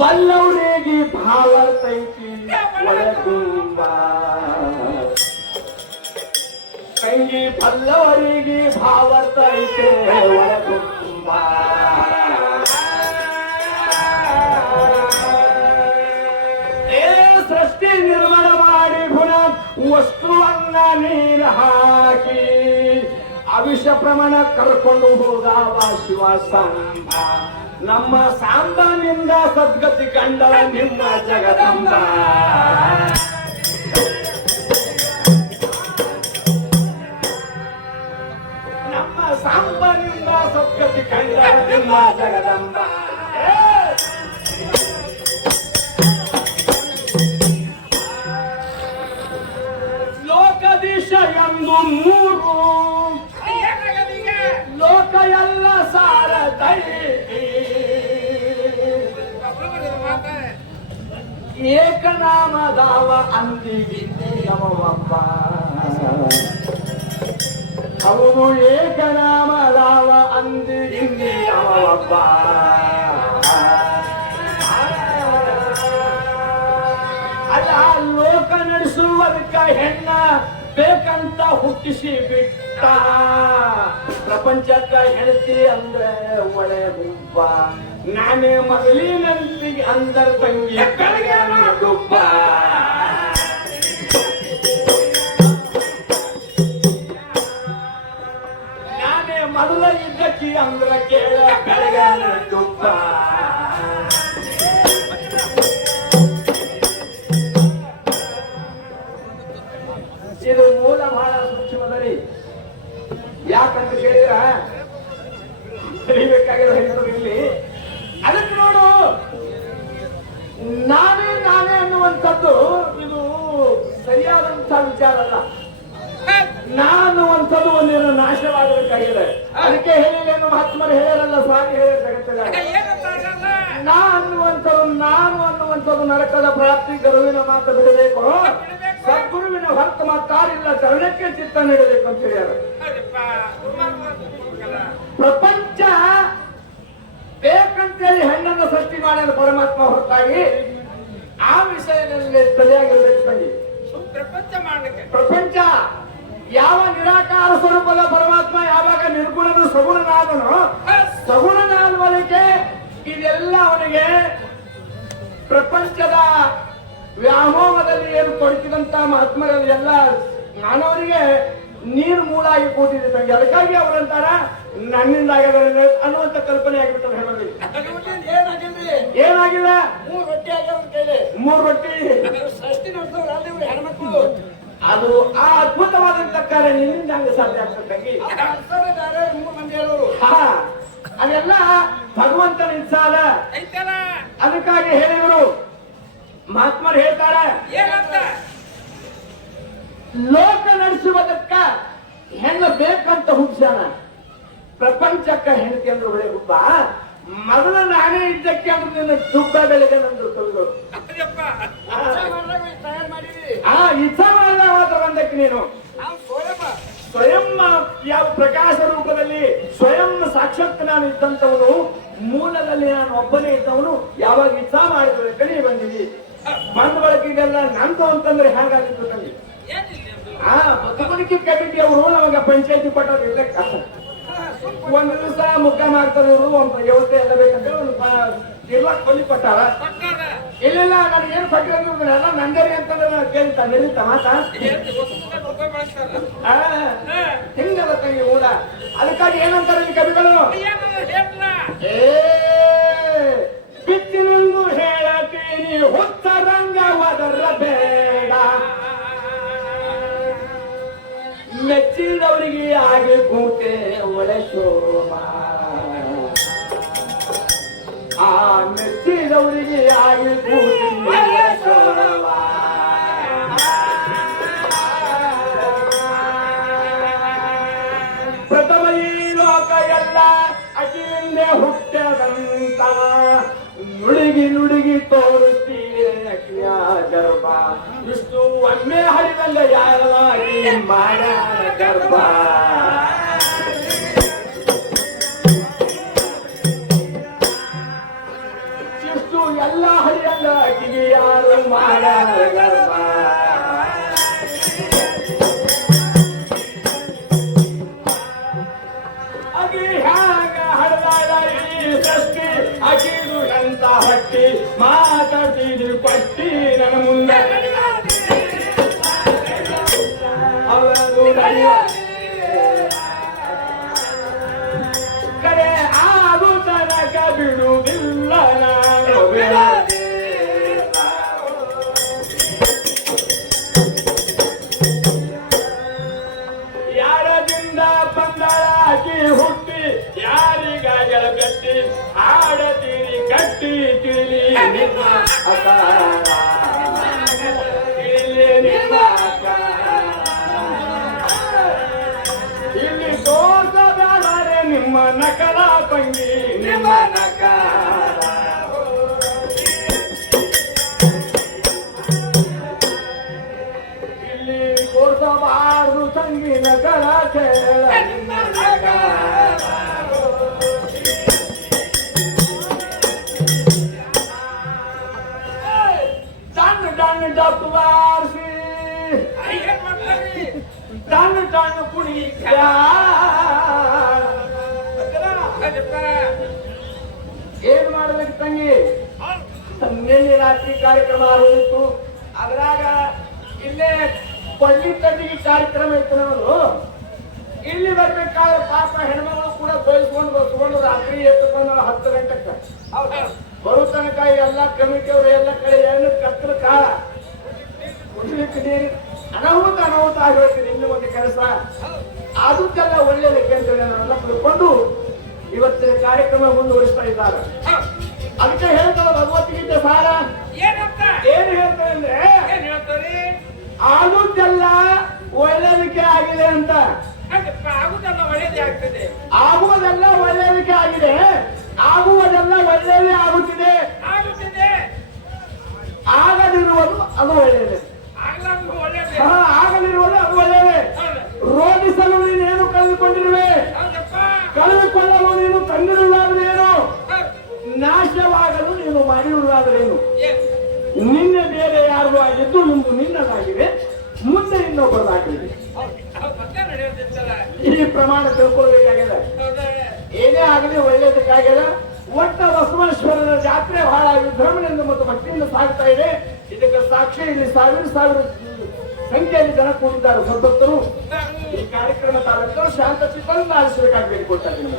ಬಲ್ಲವರಿಗೆ ಭಾವರ್ತೈತಿ ಒಳಗುಂಬ ತಂಗಿ ಬಲ್ಲವರಿಗೆ ಭಾವರ್ತೈತೆ ಒಳಗುಂಬ ಸೃಷ್ಟಿ ನಿರ್ಮಾಣ ಮಾಡಿ ಗುಣ ವಸ್ತುವನ್ನ ನೀರು ಹಾಕಿ ಅವಿಷ ಪ್ರಮಾಣ ಕರ್ಕೊಂಡು ಹೋದಾವ ಶಿವ ಸಾಂಬ ನಮ್ಮ ಸಾಂಬನಿಂದ ಸದ್ಗತಿ ಕಂಡಳ ನಿಮ್ಮ ಜಗದಂಬ ನಮ್ಮ ಸಾಂಬನಿಂದ ಸದ್ಗತಿ ಕಂಡಳ ನಿಮ್ಮ ಜಗದಂಬ ಲೋಕದಿಶ ಎಂದು ಮೂರು ಲೋಕ ಎಲ್ಲ ಸಾರದೈ ಏಕನಾಮದಾವ ಅಂದಿಗೆ ನಮವಪ್ಪ ಅವನು ಏಕನಾಮದಾವ ಅಂದಿಗೆ ನಮವಪ್ಪ ಅಲ್ಲ ಲೋಕ ನಡೆಸುವುದಕ್ಕ ಹೆಣ್ಣ ಬೇಕಂತ ಹುಟ್ಟಿಸಿ ಬಿಟ್ಟ ಪ್ರಪಂಚಕ್ಕ ಹೆಣತಿ ಅಂದ್ರೆ ಒಳ್ಳೆ ಗುಬ್ಬ ನಾನೇ ಮೊದಲಿನಂತಿಗೆ ಅಂದರ್ ತಂಗಿ ಕಡೆಗೆ ಗುಬ್ಬ ನಾನೇ ಮೊದಲ ಇದ್ದಕ್ಕಿ ಅಂದ್ರ ಕೇಳ ಕಡೆಗೆ ಗುಬ್ಬ ಇದು ಮೂಲ ಬಹಳ ಸೂಕ್ಷ್ಮದರಿ ಯಾಕಂತ ಕೇಳಿದ್ರ ತಿಳಿಬೇಕಾಗಿರೋ ಹೆಸರು ಇಲ್ಲಿ ಅದಕ್ಕೆ ನೋಡು ನಾನೇ ಅನ್ನುವಂಥದ್ದು ಇದು ಸರಿಯಾದಂತಹ ವಿಚಾರ ಅಲ್ಲ ನಾನು ಅಂತದ್ದು ಒಂದೇನು ನಾಶವಾಗಬೇಕಾಗಿದೆ ಅದಕ್ಕೆ ಹೇಳಿಲ್ಲ ಮಹಾತ್ಮರು ಹೇಳಲ್ಲ ಸ್ವಾಮಿ ಹೇಳಿರ್ತಕ್ಕಂಥ ನಾನು ಅನ್ನುವಂಥದ್ದು ನರಕದ ಪ್ರಾಪ್ತಿ ಗುರುವಿನ ಮಾತು ಬಿಡಬೇಕು ಸದ್ಗುರುವಿನ ಹೊರತು ಮಾತಾರಿಲ್ಲ ಚರಣಕ್ಕೆ ಚಿತ್ತ ನೀಡಬೇಕು ಅಂತ ಹೇಳ್ಯಾರ ಪ್ರಪಂಚ ಬೇಕಂತೇಳಿ ಹೆಣ್ಣನ್ನು ಸೃಷ್ಟಿ ಮಾಡ್ಯಾರ ಪರಮಾತ್ಮ ಹೊರತಾಗಿ ಆ ವಿಷಯದಲ್ಲಿ ಸರಿಯಾಗಿರ್ಬೇಕು ತಂಗಿ ಪ್ರಪಂಚ ಯಾವ ನಿರಾಕಾರ ಸ್ವರೂಪದ ಪರಮಾತ್ಮ ಯಾವಾಗ ನಿರ್ಗುಣನು ಸಗುಣನಾದನು ಸಗುಣನಾದವನಿಗೆ ಇದೆಲ್ಲ ಅವನಿಗೆ ಪ್ರಪಂಚದ ವ್ಯಾಮೋಹದಲ್ಲಿ ಏನು ತೊಡಗಿದಂತ ಮಹಾತ್ಮರಲ್ಲಿ ಎಲ್ಲ ಮಾನವರಿಗೆ ನೀರು ಮೂಲಾಗಿ ಕೂತಿದೆ ತಂಗಿ ಅದಕ್ಕಾಗಿ ಅವರಂತಾರ ನನ್ನಿಂದ ಆಗದ ಅನ್ನುವಂತ ಕಲ್ಪನೆ ಆಗಿಬಿಟ್ಟದ ಹೇಳಿ ಏನಾಗಿಲ್ಲ 3 ರೊಟ್ಟಿ ಆಗ್ಯಾವ ಕೈಲಿ 3 ರೊಟ್ಟಿ ಸೃಷ್ಟಿ ನಡೆದವ್ರು ಹೆಣ್ಮಕ್ಳು ಅದು ಆ ಅದ್ಭುತವಾದಂತ ಕಾರ್ಯ ನಿನ್ನಿಂದ ಹಂಗೆ ಸಾಧ್ಯ ಆಗ್ತದೆ ತಂಗಿ 3 ಮಂದಿ ಹೇಳೋರು ಅದೆಲ್ಲ ಭಗವಂತನ ಇಚ್ಛಾದ ಅದಕ್ಕಾಗಿ ಹೇಳಿದರು ಮಹಾತ್ಮರು ಹೇಳ್ತಾರೆ ಲೋಕ ನಡೆಸುವುದಕ್ಕ ಹೆಣ್ಣ ಬೇಕಂತ ಹುಡ್ಸ್ಯಾನ ಪ್ರಪಂಚಕ್ಕ ಹೆಣ್ತಿ ಅಂದ್ರೆ ಒಳ್ಳೆ ಹುಬ್ಬ ಮೊದಲ ನಾನೇ ಇದ್ದಕ್ಕೆ ಅಂದ್ರೆ ನಿನ್ನ ದುಡ್ಡ ಬೆಳೆಗೆ ನಂದು ತೊಂದು ಇಚ್ಛಾ ಮಾಡಿದ ಮಾತ್ರ ಬಂದಕ್ಕೆ ನೀನು ಸ್ವಯಂ ಯಾವ ಪ್ರಕಾಶ ರೂಪದಲ್ಲಿ ಸ್ವಯಂ ಸಾಕ್ಷಾತ್ ನಾನು ಇದ್ದಂಥವನು ಮೂಲದಲ್ಲಿ ನಾನು ಒಬ್ಬನೇ ಇದ್ದವನು ಯಾವಾಗ ಇಚ್ಛಾ ಮಾಡಿದ್ರೆ ಕಡಿ ಬಂದಿವಿ ಬಂದ ಬಳಕೆಗೆಲ್ಲ ನಂದು ಅಂತಂದ್ರೆ ಹೇಗಾಗಿತ್ತು ತಂಗಿ ಬದುಕುಣಿಕೆ ಕಮಿಟಿ ಅವರು ನಮಗೆ ಪಂಚಾಯತಿ ಪಟ್ಟರು ಇರ್ಲಿಕ್ಕ ಒಂದ್ ದಿವಸ ಮುಖ ಮಾಡ್ತಾರವರು ಒಂದು ವ್ಯವಸ್ಥೆ ಎಲ್ಲ ಬೇಕಂತ ಒಂದು ಇರ್ಲಾಕ್ ಕೊಲ್ಲಿ ಕೊಟ್ಟಾರ ಇಲ್ಲ ನನಗೆ ಏನ್ ಕೊಟ್ಟಿರೋದು ಎಲ್ಲ ನಂದರಿ ಅಂತಂದ್ರೆ ಕೇಳ್ತಾ ನಿಲ್ತ ಮಾತಾ ಹಿಂಗಲ್ಲ ತಂಗಿ ಊಡ ಅದಕ್ಕಾಗಿ ಏನಂತಾರೆ ಈ ಕವಿಗಳು ಬಿತ್ತಿನೆಂದು ಹೇಳತೀನಿ ಹುತ್ತರಂಗವಾದರ ಬೇಡ ಮೆಚ್ಚಿದವರಿಗೆ ಆಗಿ ಕೂತೆ ಒಳ್ಳೆ ಶೋಭ ಆ ಮೆಚ್ಚಿದವರಿಗೆ ಆಗಿ ಕೂತೆ ಶೋಭ ಪ್ರಥಮ ಈ ಲೋಕ ಎಲ್ಲ ಅಕ್ಕಿಯಿಂದೆ ಹುಟ್ಟದಂತ ನುಡುಗಿ ತೋರುತ್ತೀರಿ ಅಕ್ಕಿಯ ಗರ್ಭ ಇಷ್ಟು ಒಮ್ಮೆ ಹರಿದಂಗ ಯಾರವಾಗಿ ಮಾಡ ಗರ್ಭ ಇಷ್ಟು ಎಲ್ಲ ಸೃಷ್ಟಿಗೆ ಸೃಷ್ಟಿ ಅಕಿದು ಎಂತ ಹಟ್ಟಿ ಮಾತಾಡ್ತಿದ್ರು ಪಟ್ಟಿ ನನ್ನ ಮುಂದೆ ಅವರು ಕರೆ ಆಗು ತನಕ ಬಿಡುವುದಿಲ್ಲ ನಾನು ಯಾರದಿಂದ ಬಂದಳಾಕಿ ಹುಟ್ಟಿ ಯಾರಿಗಾಗಲ ಗಟ್ಟಿ ಆಡತೀರಿ ಕಟ್ಟಿ ತಿಳಿ ನಿಮ್ಮ ಅಕಾರ ಇಲ್ಲಿ ನಿಮ್ಮ ಇಲ್ಲಿ ತೋರಿಸಬೇಡರೆ ನಿಮ್ಮ ನಕಲ ಭಂಗಿ ನಿಮ್ಮ ನಕಾರ ಇಲ್ಲಿ ತೋರಿಸಬಾರದು ತಂಗಿ ನಕಲ ಕೇಳ ನಿಮ್ಮ ನಕಾರ ಡನ್ ಡಬ್ಬಾರ್ಸಿ ಡನ್ ಡನ್ ಕುಡಿ ಏನ್ ಮಾಡ್ಬೇಕು ತಂಗಿ ನಿನ್ನೆ ರಾತ್ರಿ ಕಾರ್ಯಕ್ರಮ ಆಗೋದಿತ್ತು ಅದ್ರಾಗ ಇಲ್ಲೇ ಪಳ್ಳಿ ತಂಡಿಗೆ ಕಾರ್ಯಕ್ರಮ ಇತ್ತು ನಾವು ಇಲ್ಲಿ ಬರ್ಬೇಕಾದ್ರೆ ಪಾಪ ಹೆಣ್ಮಗಳು ಕೂಡ ಬಯಸ್ಕೊಂಡು ರಾತ್ರಿ ಎತ್ತುಕೊಂಡು 10 ಗಂಟೆಗೆ ಬರೋ ತನಕ ಎಲ್ಲ ಕಮಿಟಿಯವರು ಎಲ್ಲ ಕಡೆ ಏನು ಕತ್ತಲ ಕಾಲ ಕುಡಿಲಿಕ್ಕೆ ನೀರು ಅನಾಹುತ ಆಗಿರ್ತೀನಿ ಇನ್ನೂ ಒಂದು ಕೆಲಸ ಅದಕ್ಕೆಲ್ಲ ಒಳ್ಳೆಯದಕ್ಕೆ ಅಂತೇಳಿ ನಾವೆಲ್ಲ ತಿಳ್ಕೊಂಡು ಇವತ್ತಿನ ಕಾರ್ಯಕ್ರಮ ಮುಂದುವರಿಸ್ತಾ ಇದ್ದಾರೆ. ಅದಕ್ಕೆ ಹೇಳ್ತಾರೆ ಭಗವದ್ಗೀತೆ ಸಾರ ಏನು ಹೇಳ್ತಾರೆ ಅಂದ್ರೆ ಆಗುದೆಲ್ಲ ಒಳ್ಳೆಯದಕ್ಕೆ ಆಗಿದೆ ಅಂತ. ಆಗುವುದೆಲ್ಲ ಒಳ್ಳೆಯದಕ್ಕೆ ಆಗಿದೆ, ಆಗುವುದೆಲ್ಲ ಒಳ್ಳೆಯದೇ ಆಗುತ್ತಿದೆ, ಆಗದಿರುವುದು ಅದು ಒಳ್ಳೆಯದೇ, ಆಗಲಿರುವುದು ಅದು ಒಳ್ಳೆಯದೇ. ರೋಧಿಸಲು ನೀನೇನು ಕಳೆದುಕೊಂಡಿರುವೆ, ಕಳೆದುಕೊಳ್ಳಲು ನೀನು ತಂದಿರುವುದಾದ್ರೇನು, ನಾಶವಾಗಲು ನೀನು ಮಾಡಿರುವುದಾದ್ರೇನು. ನಿನ್ನೆ ಬೇರೆ ಯಾರು ಆಗಿದ್ದು ಮುಂದೆ ನಿನ್ನದಾಗಿದೆ, ಮುಂದೆ ಇನ್ನೊಬ್ಬರದಾಗಿದೆ. ಈ ಪ್ರಮಾಣ ತಿಳ್ಕೊಳ್ಬೇಕಾಗಿದೆ. ಏನೇ ಆಗಲಿ ಒಳ್ಳೆಯದಕ್ಕಾಗಿದೆ. ಒಟ್ಟ ಬಸವೇಶ್ವರನ ಜಾತ್ರೆ ಬಹಳ ವಿಜೃಂಭಣೆಯಿಂದ ಮತ್ತು ಭಕ್ತಿಯಿಂದ ಸಾಗ್ತಾ ಇದೆ. ಇದಕ್ಕೆ ಸಾಕ್ಷಿ ಇಲ್ಲಿ ಸಾವಿರ ಸಂಖ್ಯೆಯಲ್ಲಿ ಜನ ಕೂಡಿದ್ದಾರೆ ಭಕ್ತರು. ಈ ಕಾರ್ಯಕ್ರಮ ತಾವೆಲ್ಲರೂ ಶಾಂತ ಚಿತ್ತದಿಂದ ಆಲಿಸಬೇಕಾಗಿ ಬೇಡಿಕೊಳ್ತಾ ಇದ್ದೀನಿ.